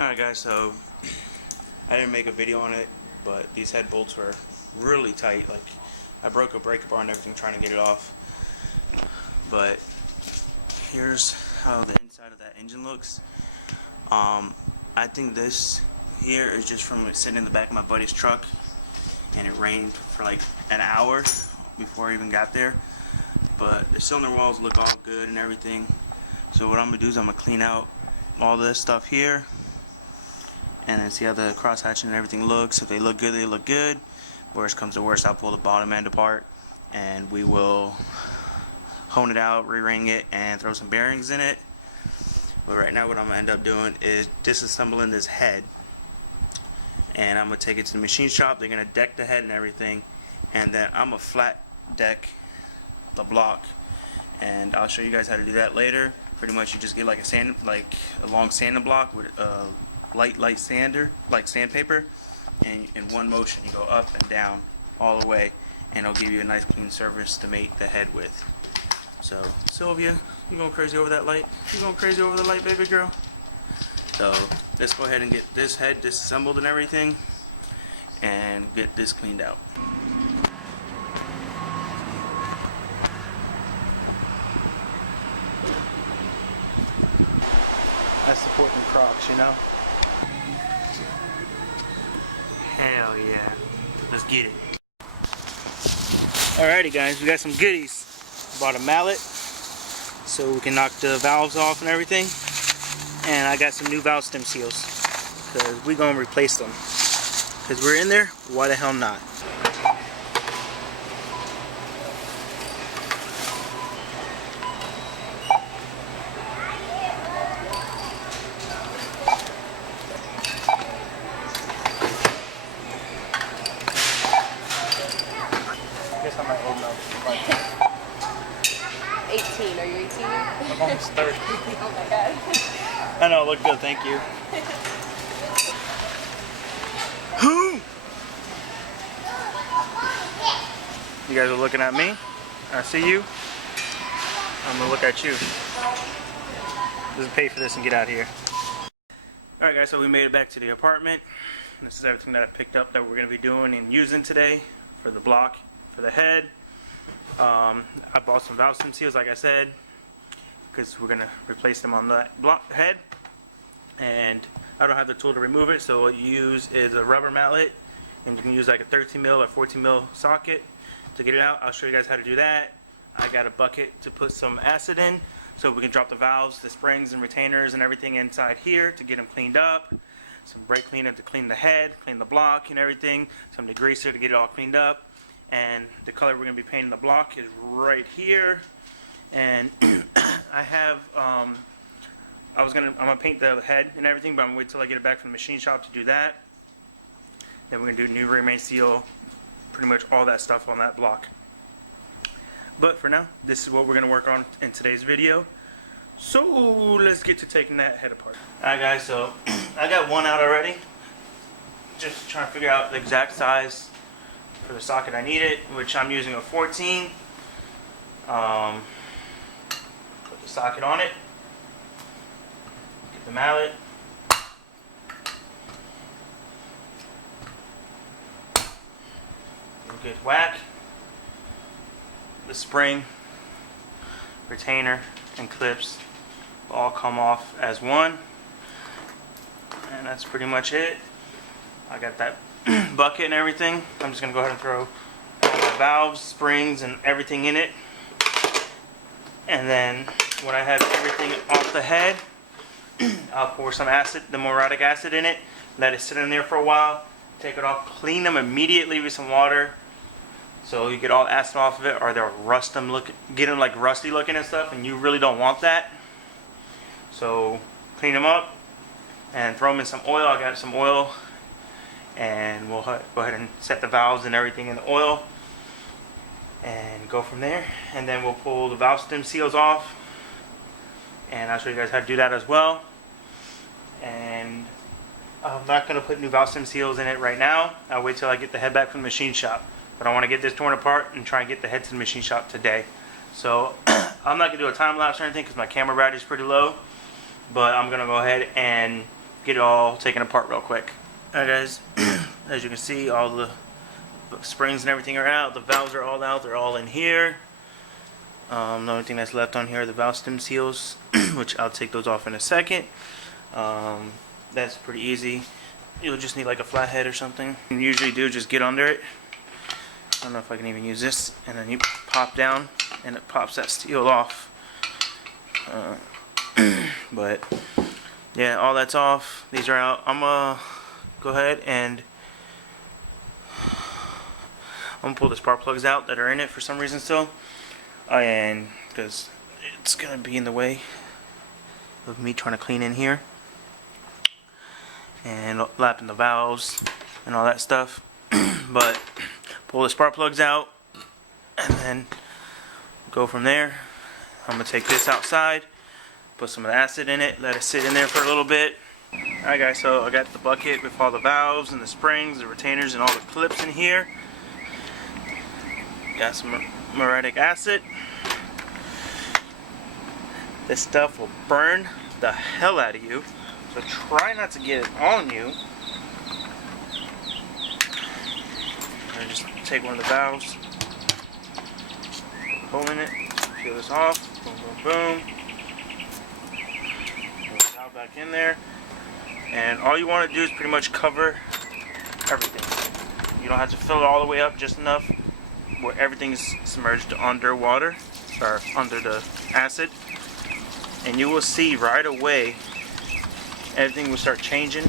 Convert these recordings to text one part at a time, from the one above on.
Alright guys, so I didn't make a video on it, but these head bolts were really tight. Like, I broke a breaker bar and everything trying to get it off. But here's how the inside of that engine looks. I think this here is just from sitting in the back of my buddy's truck, and it rained for like an hour before I even got there. But the cylinder walls look all good and everything. So what I'm gonna do is I'm gonna clean out all this stuff here, and then see how the cross hatching and everything looks. If they look good, they look good. Worst comes to worst, I'll pull the bottom end apart and we will hone it out, re-ring it, and throw some bearings in it. But right now what I'm gonna end up doing is disassembling this head, and I'm gonna take it to the machine shop. They're gonna deck the head and everything, and then I'm gonna flat deck the block, and I'll show you guys how to do that later. Pretty much you just get like a long sanding block with a light sander, like sandpaper, and in one motion you go up and down all the way, and it'll give you a nice clean surface to make the head with. So Sylvia, you going crazy over that light? You going crazy over the light, baby girl? So let's go ahead and get this head disassembled and everything, and get this cleaned out. I support them Crocs, you know? Hell yeah. Let's get it. Alrighty guys, we got some goodies. Bought a mallet so we can knock the valves off and everything. And I got some new valve stem seals, because we're going to replace them. Because we're in there, why the hell not? I guess I might hold up. 18, are you 18? I'm almost 30. Oh my god. I know, look good, thank you. You guys are looking at me. I see you. I'm gonna look at you. Just pay for this and get out of here. Alright guys, so we made it back to the apartment. This is everything that I picked up that we're gonna be doing and using today for the block, for the head. I bought some valve stem seals, like I said, because we're gonna replace them on that block head. And I don't have the tool to remove it, so what you use is a rubber mallet, and you can use like a 13 mil or 14 mil socket to get it out. I'll show you guys how to do that. I got a bucket to put some acid in, so we can drop the valves, the springs and retainers and everything inside here to get them cleaned up. Some brake cleaner to clean the head, clean the block and everything. Some degreaser to get it all cleaned up. And the color we're going to be painting the block is right here. And I have, I'm gonna paint the head and everything, but I'm gonna wait till I get it back from the machine shop to do that. Then we're gonna do new remain seal, pretty much all that stuff on that block. But for now, this is what we're gonna work on in today's video. So let's get to taking that head apart. Alright guys, so I got one out already. Just trying to figure out the exact size for the socket I need it, which I'm using a 14. Put the socket on it. Get the mallet. Give a good whack. The spring, retainer, and clips will all come off as one. And that's pretty much it. I got that bucket and everything. I'm just going to go ahead and throw all the valves, springs, and everything in it. And then when I have everything off the head, I'll pour some acid, the muriatic acid in it, let it sit in there for a while, take it off, clean them immediately with some water so you get all the acid off of it, or they'll rust them, get them like rusty looking and stuff, and you really don't want that. So clean them up and throw them in some oil. I got some oil, and we'll go ahead and set the valves and everything in the oil and go from there. And then we'll pull the valve stem seals off, and I'll show you guys how to do that as well. And I'm not going to put new valve stem seals in it right now. I'll wait till I get the head back from the machine shop. But I want to get this torn apart and try and get the head to the machine shop today. So I'm not going to do a time lapse or anything because my camera battery is pretty low. But I'm going to go ahead and get it all taken apart real quick. Alright guys, as you can see, all the springs and everything are out. The valves are all out. They're all in here. The only thing that's left on here are the valve stem seals, which I'll take those off in a second. That's pretty easy. You'll just need like a flathead or something. You usually do just get under it. I don't know if I can even use this. And then you pop down and it pops that steel off. But yeah, all that's off. These are out. I'm gonna go ahead and I'm gonna pull the spark plugs out that are in it for some reason still. And because it's gonna be in the way of me trying to clean in here and lapping the valves and all that stuff. But pull the spark plugs out and then go from there. I'm gonna take this outside, put some of the acid in it, let it sit in there for a little bit. Alright guys, so I got the bucket with all the valves and the springs, the retainers, and all the clips in here. Got some muriatic acid. This stuff will burn the hell out of you, so try not to get it on you. And just take one of the valves, pull in it, peel this off, boom, boom, boom. Put the valve back in there, and all you want to do is pretty much cover everything. You don't have to fill it all the way up, just enough where everything's submerged underwater or under the acid, and you will see right away everything will start changing.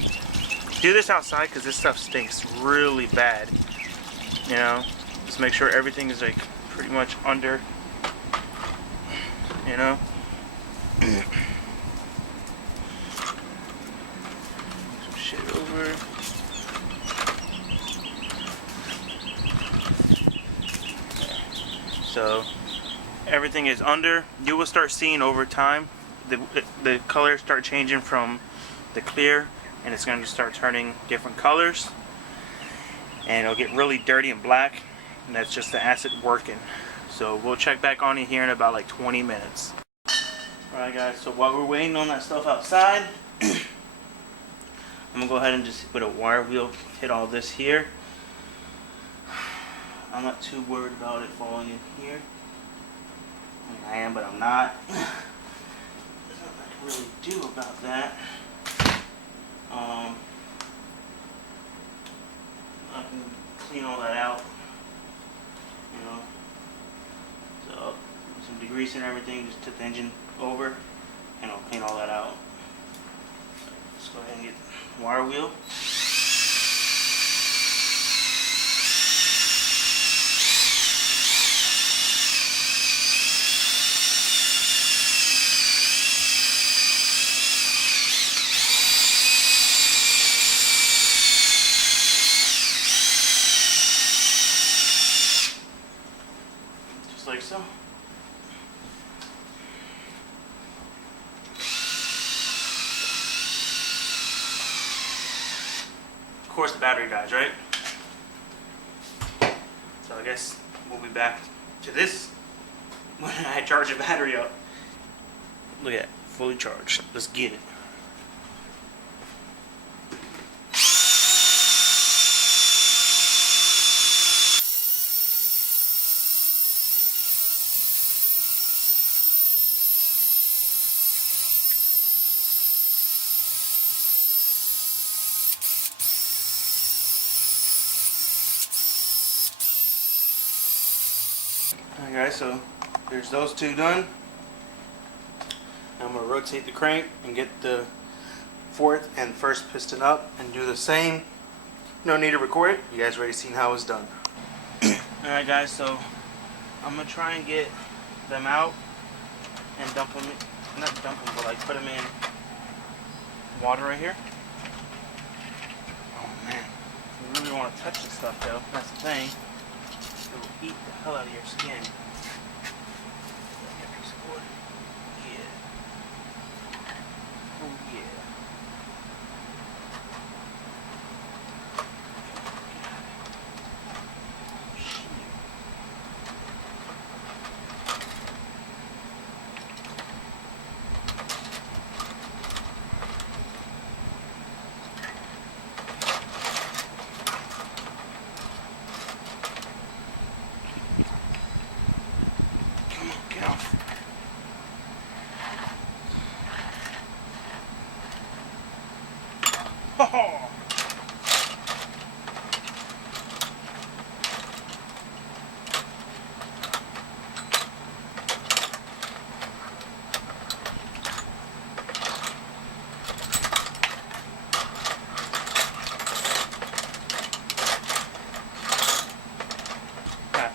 Do this outside because this stuff stinks really bad. You know, just make sure everything is like pretty much under. You know. Some shit over. So everything is under. You will start seeing over time the colors start changing from the clear, and it's going to start turning different colors, and it'll get really dirty and black, and that's just the acid working. So we'll check back on it here in about like 20 minutes. Alright guys, so while we're waiting on that stuff outside, I'm going to go ahead and just with a wire wheel hit all this here. I'm not too worried about it falling in here. I mean, I am, but I'm not. There's nothing I can really do about that. I can clean all that out. You know. So, some degreaser and everything, just tip the engine over, and I'll clean all that out. Let's go ahead and get the wire wheel. Like so. Of course the battery dies, right? So I guess we'll be back to this when I charge the battery up. Look at that, fully charged. Let's get it. Alright guys, so there's those two done. Now I'm going to rotate the crank and get the fourth and first piston up and do the same. No need to record it. You guys already seen how it's done. Alright guys, so I'm going to try and get them out and dump them, not dump them, but like put them in water right here. Oh man, you really want to touch this stuff though, that's the thing. It will eat the hell out of your skin. Yeah. Oh yeah.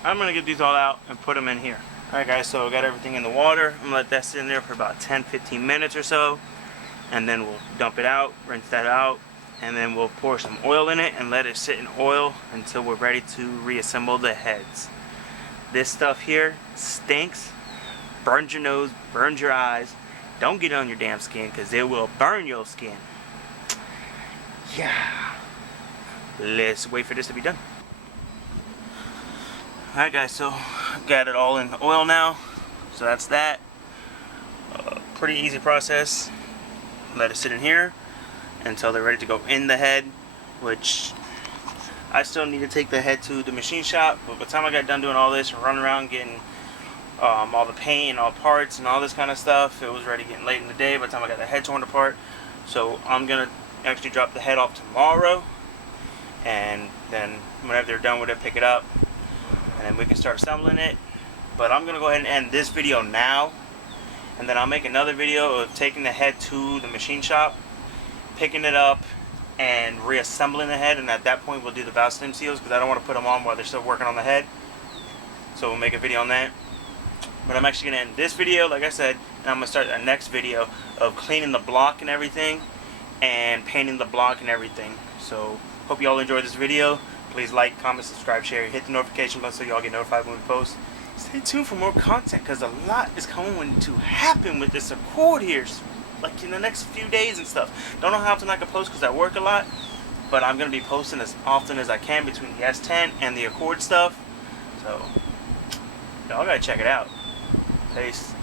I'm gonna get these all out and put them in here. Alright guys, so I got everything in the water. I'm gonna let that sit in there for about 10-15 minutes or so, and then we'll dump it out, rinse that out, and then we'll pour some oil in it and let it sit in oil until we're ready to reassemble the heads. This stuff here stinks, burns your nose, burns your eyes. Don't get it on your damn skin because it will burn your skin. Yeah. Let's wait for this to be done. Alright guys, so got it all in oil now. So that's that. Pretty easy process. Let it sit in here until they're ready to go in the head, which I still need to take the head to the machine shop, but by the time I got done doing all this and running around getting all the paint and all parts and all this kind of stuff, it was already getting late in the day by the time I got the head torn apart. So I'm gonna actually drop the head off tomorrow, and then whenever they're done with it, pick it up and then we can start assembling it. But I'm gonna go ahead and end this video now, and then I'll make another video of taking the head to the machine shop, picking it up and reassembling the head, and at that point we'll do the valve stem seals because I don't want to put them on while they're still working on the head. So we'll make a video on that. But I'm actually gonna end this video, like I said, and I'm gonna start a next video of cleaning the block and everything and painting the block and everything. So hope you all enjoyed this video. Please like, comment, subscribe, share, hit the notification button so y'all get notified when we post. Stay tuned for more content because a lot is going to happen with this Accord here, like in the next few days and stuff. Don't know how often I can post because I work a lot, but I'm going to be posting as often as I can between the S10 and the Accord stuff. So y'all gotta check it out. Peace.